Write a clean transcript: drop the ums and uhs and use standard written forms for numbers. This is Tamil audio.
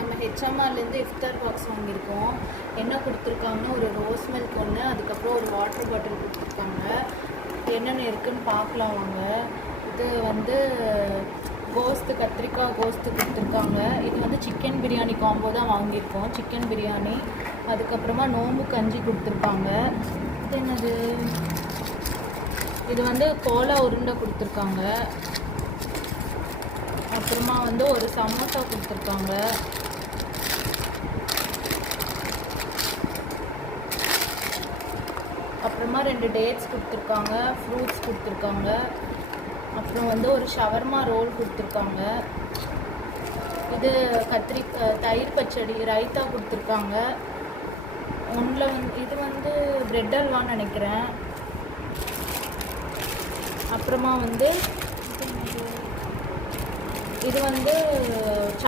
நம்ம ஹெச்எம்ஆர்லேருந்து இஃப்தார் பாக்ஸ் வாங்கியிருக்கோம். என்ன கொடுத்துருக்காங்கன்னா ஒரு ரோஸ் மில்க் ஒன்று, அதுக்கப்புறம் ஒரு வாட்டர் பாட்டில் கொடுத்துருக்காங்க. என்னென்ன இருக்குதுன்னு பார்க்கலாம் வாங்க. இது வந்து கோஸ்து, கத்திரிக்காய் கோஸ்து கொடுத்துருக்காங்க. இது வந்து சிக்கன் பிரியாணி காம்போ தான் வாங்கியிருக்கோம். சிக்கன் பிரியாணி, அதுக்கப்புறமா நோம்பு கஞ்சி கொடுத்துருக்காங்க. இது என்னது, இது வந்து கோலா உருண்டை கொடுத்துருக்காங்க. அப்புறமா வந்து ஒரு சமோசா கொடுத்துருக்காங்க. அப்புறமா 2 டேட்ஸ் கொடுத்துருக்காங்க, ஃப்ரூட்ஸ் கொடுத்துருக்காங்க. அப்புறம் வந்து ஒரு ஷவர்மா ரோல் கொடுத்துருக்காங்க. இது தயிர் பச்சடி ரைத்தா கொடுத்துருக்காங்க. ஒன்றில் வந்து இது வந்து பிரெட் அல்வான்னு நினைக்கிறேன். அப்புறமா வந்து இது வந்து